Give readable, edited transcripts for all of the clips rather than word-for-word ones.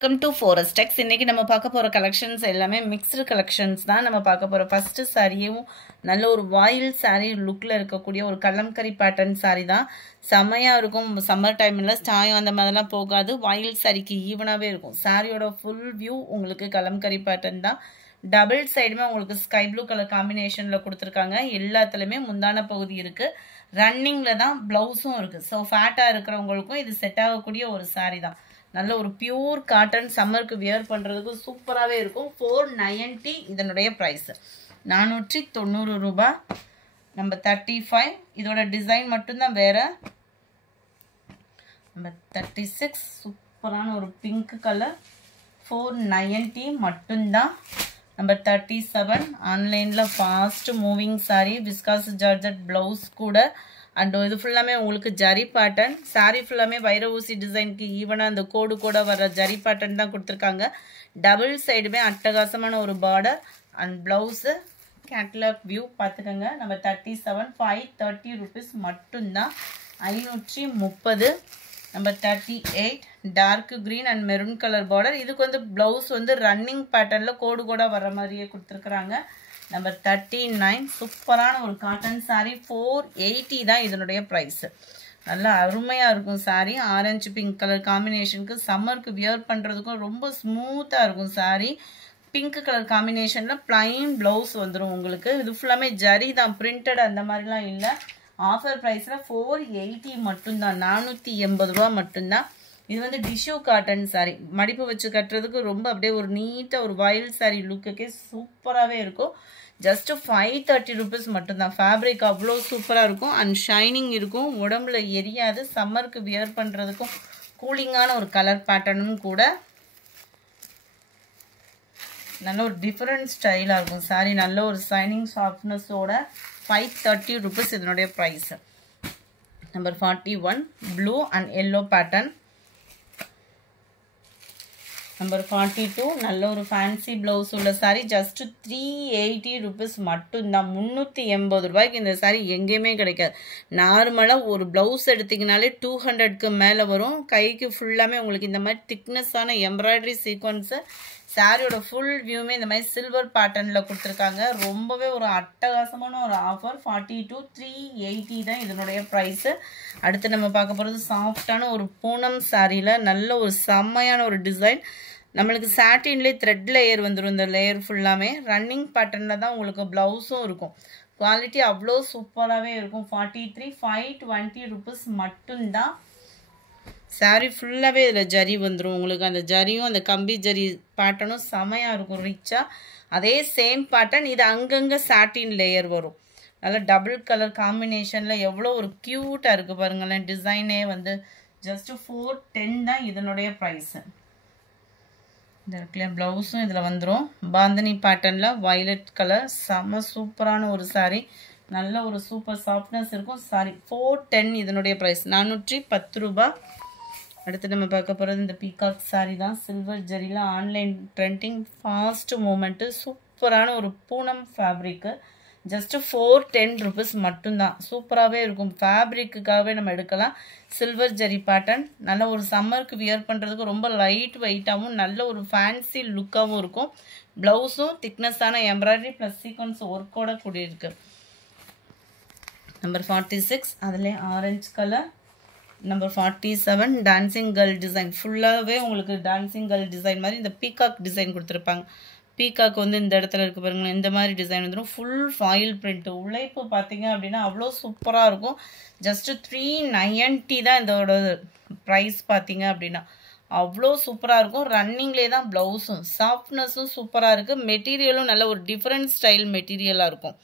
Welcome to Forest Tex. இன்னைக்கு நம்ம பார்க்க போற கலெக்ஷன்ஸ் எல்லாமே மிக்ஸ்டு கலெக்ஷன்ஸ் தான் நம்ம பார்க்க போற ஃபர்ஸ்ட் சாரியும் நல்ல ஒரு வாயில் சாரி லுக்ல இருக்கக்கூடிய ஒரு கலம்கரி பேட்டர்ன் சாரி தான் செமையா இருக்கும் சம்மர் டைம்ல சாயம் அந்த மாதிரிலாம் போகாது வாயில் சாரிக்கு ஈவனாவே இருக்கும் சாரியோட ஃபுல் வியூ உங்களுக்கு கலம்கரி பேட்டர்ன் தான் டபுள் சைடுமே உங்களுக்கு ஸ்கை ப்ளூ கலர் காம்பினேஷன்ல கொடுத்துருக்காங்க எல்லாத்துலயுமே முந்தான பகுதி இருக்கு ரன்னிங்ல தான் பிளவுஸும் இருக்கு ஸோ ஃபேட்டா இருக்கிறவங்களுக்கும் இது செட் ஆகக்கூடிய ஒரு சாரி தான் நல்ல ஒரு பியூர் காட்டன் சம்மருக்கு வியர் பண்றதுக்கு சூப்பராகவே இருக்கும் 490 இதனுடைய ப்ரைஸ் 490 ரூபாய் நம்பர் 35 இதோட டிசைன் மட்டும்தான் வேற நம்பர் 36 சூப்பரான ஒரு பிங்க் கலர் 490 மட்டும்தான் நம்பர் 37 ஆன்லைன்ல fast moving sorry viscose georgette blouse கூட அண்ட் இது ஃபுல்லாமே உங்களுக்கு ஜரி பேட்டர்ன் சாரி ஃபுல்லாமே வைர ஊசி டிசைனுக்கு ஈவனாக அந்த கோடு கூட வர ஜரி பேட்டர்ன் தான் கொடுத்துருக்காங்க டபுள் சைடுமே அட்டகாசமான ஒரு border and blouse catalogue view பார்த்துக்கோங்க நம்ம 37 530 ருபீஸ் மட்டும்தான் 530 number 38 dark green and maroon colour border இதுக்கு வந்து பிளவுஸ் வந்து ரன்னிங் பேட்டர்னில் கோடு கூட வர மாதிரியே கொடுத்துருக்குறாங்க நம்பர் 39 சூப்பரான ஒரு காட்டன் சாரி 480 தான் இதனுடைய ப்ரைஸ் நல்லா அருமையாக இருக்கும் சாரி ஆரஞ்சு பிங்க் கலர் காம்பினேஷனுக்கு சம்மருக்கு வியர் பண்ணுறதுக்கும் ரொம்ப ஸ்மூத்தாக இருக்கும் சாரி பிங்க் கலர் காம்பினேஷனில் பிளைன் ப்ளவுஸ் வந்துடும் உங்களுக்கு இது ஃபுல்லாமே ஜரி தான் பிரிண்டட் அந்த மாதிரிலாம் இல்லை ஆஃபர் ப்ரைஸில் 480 மட்டும்தான் 480 ரூபா மட்டும்தான் இது வந்து டிஷ்யூ காட்டன் சாரி மடிப்பு வச்சு கட்டுறதுக்கு ரொம்ப அப்படியே ஒரு நீட்டாக ஒரு வயல் சாரி லுக்குக்கே சூப்பராகவே இருக்கும் ஜஸ்ட் 530 ருபீஸ் மட்டும்தான் ஃபேப்ரிக் அவ்வளோ சூப்பராக இருக்கும் அண்ட் ஷைனிங் இருக்கும் உடம்புல எரியாது சம்மருக்கு வியர் பண்ணுறதுக்கும் கூலிங்கான ஒரு கலர் பேட்டர்னும் கூட நல்ல ஒரு டிஃப்ரெண்ட் ஸ்டைலாக இருக்கும் சாரி நல்ல ஒரு ஷைனிங் சாஃப்ட்னஸோட 530 ருபீஸ் இதனுடைய price number 41 blue and yellow pattern number 42 நல்ல ஒரு ஃபேன்சி ப்ளவுஸ் உள்ள சாரி ஜஸ்ட் 380 ருபீஸ் மட்டும்தான் 380 ரூபாய்க்கு இந்த சாரி எங்கேயுமே கிடைக்காது நார்மலாக ஒரு ப்ளவுஸ் எடுத்திங்கனாலே 200க்கு மேலே வரும் கைக்கு ஃபுல்லாமே உங்களுக்கு இந்த மாதிரி திக்னஸான எம்ப்ராய்டரி சீக்வன்ஸு சாரியோட ஃபுல் வியூமே இந்த மாதிரி சில்வர் பேட்டர்னில் கொடுத்துருக்காங்க ரொம்பவே ஒரு அட்டகாசமான ஒரு ஆஃபர் 42 380 தான் இதனுடைய ப்ரைஸு அடுத்து நம்ம பார்க்க போகிறது சாஃப்டான ஒரு பூனம் சாரியில் நல்ல ஒரு செம்மையான ஒரு டிசைன் நம்மளுக்கு சாட்டின்லேயே த்ரெட் லேயர் வந்துடும் இந்த லேயர் ஃபுல்லாமே ரன்னிங் பேட்டர்னில் தான் உங்களுக்கு ப்ளவுஸும் இருக்கும் குவாலிட்டி அவ்வளோ சூப்பராகவே இருக்கும் 43 520 ருபீஸ் மட்டும்தான் சாரி ஃபுல்லாகவே இதில் ஜரி வந்துடும் உங்களுக்கு அந்த ஜரியும் அந்த கம்பி ஜரி பேட்டர்னும் செமையாக இருக்கும் ரிச்சாக அதே சேம் பேட்டர்ன் இது அங்கங்கே சாட்டின் லேயர் வரும் நல்லா டபுள் கலர் காம்பினேஷனில் எவ்வளோ ஒரு க்யூட்டாக இருக்குது பாருங்களேன் டிசைனே வந்து ஜஸ்ட் 410 தான் இதனுடைய ப்ரைஸு இந்த இருக்குல்ல ப்ளவுஸும் இதில் வந்துடும் பாந்தனி பேட்டர்னில் வயலட் கலர் செம்ம சூப்பரான ஒரு சாரி நல்ல ஒரு சூப்பர் சாஃப்ட்னஸ் இருக்கும் சாரி 410 இதனுடைய ப்ரைஸ் 410 ரூபாய் அடுத்து நம்ம பார்க்க போகிறது இந்த பீகாக் சாரி தான் சில்வர் ஜரியில் ஆன்லைன் ட்ரெண்டிங் ஃபாஸ்ட் மூமெண்ட்டு சூப்பரான ஒரு பூனம் ஃபேப்ரிக்கு ஜஸ்ட் 410 ருபீஸ் மட்டும்தான் சூப்பராகவே இருக்கும் ஃபேப்ரிக்குக்காகவே நம்ம எடுக்கலாம் சில்வர் ஜரி பேட்டர்ன் நல்ல ஒரு சம்மருக்கு வியர் பண்ணுறதுக்கு ரொம்ப லைட் வெயிட்டாகவும் நல்ல ஒரு ஃபேன்சி லுக்காகவும் இருக்கும் ப்ளவுஸும் திக்னஸான எம்ப்ராய்டரி ப்ளஸ் சீக்வன்ஸ் ஒர்க்கோட கூடியிருக்கு நம்பர் 46 அதிலே orange colour number 47 dancing girl design ஃபுல்லாகவே உங்களுக்கு டான்சிங் கேர்ள் டிசைன் மாதிரி இந்த பீகாக் டிசைன் கொடுத்துருப்பாங்க பீகாக் வந்து இந்த இடத்துல இருக்குது பாருங்களேன் இந்த மாதிரி டிசைன் வந்துடும் ஃபுல் ஃபாயில் பிரிண்ட்டு உழைப்பு பார்த்தீங்க அப்படின்னா அவ்வளோ சூப்பராக இருக்கும் ஜஸ்ட் 390 தான் இதோட ப்ரைஸ் பார்த்தீங்க அப்படின்னா அவ்வளோ சூப்பராக இருக்கும் ரன்னிங்லேயே தான் ப்ளவுஸும் சாஃப்ட்னஸும் சூப்பராக இருக்குது மெட்டீரியலும் நல்ல ஒரு டிஃப்ரெண்ட் ஸ்டைல் மெட்டீரியலாக இருக்கும்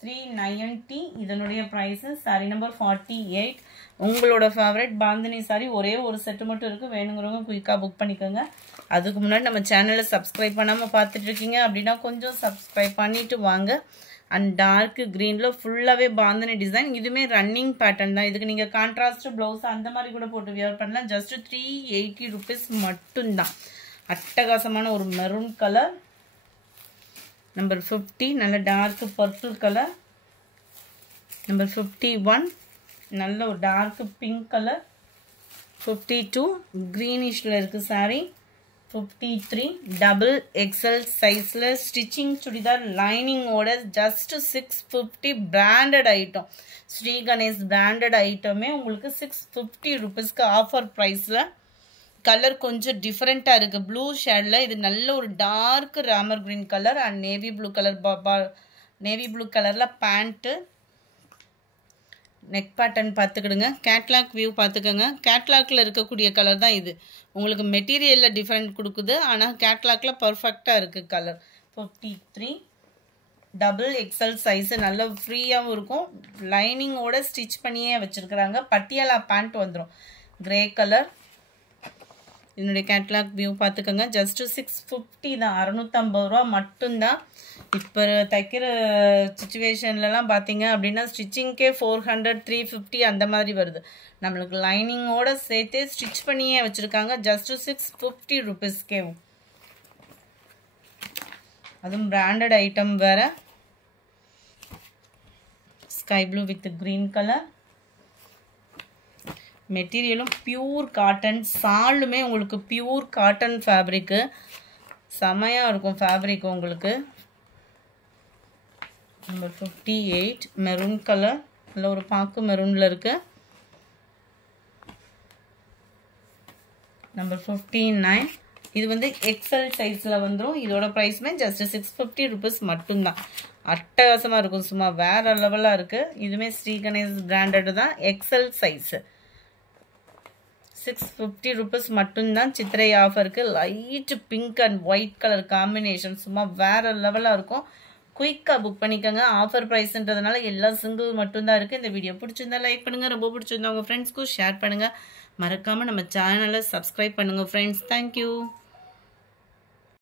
390 இதனுடைய ப்ரைஸு சாரி நம்பர் 48 உங்களோட ஃபேவரட் பாந்தினி சாரி ஒரே ஒரு செட்டு மட்டும் இருக்குது வேணுங்கிறவங்க குயிக்காக புக் பண்ணிக்கோங்க அதுக்கு முன்னாடி நம்ம சேனலை சப்ஸ்கிரைப் பண்ணாமல் பார்த்துட்டு இருக்கீங்க அப்படின்னா கொஞ்சம் சப்ஸ்கிரைப் பண்ணிவிட்டு வாங்க அண்ட் டார்க் க்ரீனில் ஃபுல்லாகவே பாந்தினி டிசைன் இதுவுமே ரன்னிங் பேட்டர்ன் தான் இதுக்கு நீங்கள் கான்ட்ராஸ்ட் ப்ளவுஸ் அந்த மாதிரி கூட போட்டு வியர் பண்ணலாம் ஜஸ்ட் 380 ருபீஸ் மட்டும்தான் அட்டகாசமான ஒரு மெரூன் கலர் நம்பர் 50 நல்ல டார்க் பர்பிள் கலர் நம்பர் 51 நல்ல ஒரு டார்க் பிங்க் கலர் 52 greenishல இருக்கு saree. 53 double XL sizeல stitching churidar lining ஓட just 650 branded item. Sri Ganesh branded itemமே உங்களுக்கு 650 rupeesக்கு ஆஃபர் பிரைஸ்ல. கலர் கொஞ்சம் டிஃபரெண்டா இருக்கு. ப்ளூ ஷேட்ல இது நல்ல ஒரு dark Ramar green colour and navy blue colour navy blue கலர்ல பேண்ட். நெக் பேட்டர்ன் பார்த்துக்கிடுங்க. கேட்லாக் வியூ பார்த்துக்கோங்க. கேட்லாக்ல இருக்கக்கூடிய கலர் தான் இது. உங்களுக்கு மெட்டீரியல்ல டிஃபரெண்ட் கொடுக்குது, ஆனால் கேட்லாக்ல பர்ஃபெக்டாக இருக்கு கலர். 53 டபுள் எக்ஸல் சைஸ், நல்ல ஃப்ரீயாகவும் இருக்கும். லைனிங்கோட ஸ்டிச் பண்ணியே வச்சிருக்கிறாங்க. பட்டியாலா பேண்ட் வந்துடும். Grey colour. இதனுடைய கேட்லாக் வியூ பார்த்துக்கோங்க. ஜஸ்ட் 650 தான், 650 ரூபா மட்டும்தான். இப்போ தைக்கிற சுச்சுவேஷன்லலாம் பார்த்தீங்க அப்படின்னா ஸ்டிச்சிங்க்கே 400 350 அந்த மாதிரி வருது. நம்மளுக்கு லைனிங்கோட சேர்த்தே ஸ்டிச் பண்ணியே வச்சுருக்காங்க. ஜஸ்ட் 650 ருபீஸ்க்கே. அதுவும் பிராண்டட் ஐட்டம் வேறு. Sky blue with green colour. மெட்டீரியலும் பியூர் காட்டன். சாலுமே உங்களுக்கு பியூர் காட்டன் ஃபேப்ரிக்கு. செமையாக இருக்கும் ஃபேப்ரிக் உங்களுக்கு. Number 58 maroon colour. நல்ல ஒரு பாக்கு மெரூனில் இருக்கு. நம்பர் 59 இது வந்து எக்ஸல் சைஸில் வந்துடும். இதோட ப்ரைஸுமே ஜஸ்ட் 650 ருபீஸ் மட்டும்தான். அட்டகாசமாக இருக்கும், சும்மா வேறு லெவலாக இருக்குது. இதுவுமே ஸ்ரீ கணேஷ் பிராண்டட் தான். எக்ஸல் சைஸு 650 ருபீஸ் மட்டும்தான். சித்திரை ஆஃபருக்கு light pink and white colour combination சும்மா வேறு லெவலாக இருக்கும். குயிக்காக புக் பண்ணிக்கோங்க. ஆஃபர் ப்ரைஸ்ன்றதுனால எல்லாம் சிங்கிள் மட்டும்தான் இருக்குது. இந்த வீடியோ பிடிச்சிருந்தா லைக் பண்ணுங்கள். ரொம்ப பிடிச்சிருந்தா உங்கள் ஃப்ரெண்ட்ஸ்க்கும் ஷேர் பண்ணுங்கள். மறக்காமல் நம்ம சேனலை சப்ஸ்கிரைப் பண்ணுங்கள் ஃப்ரெண்ட்ஸ். தேங்க்யூ.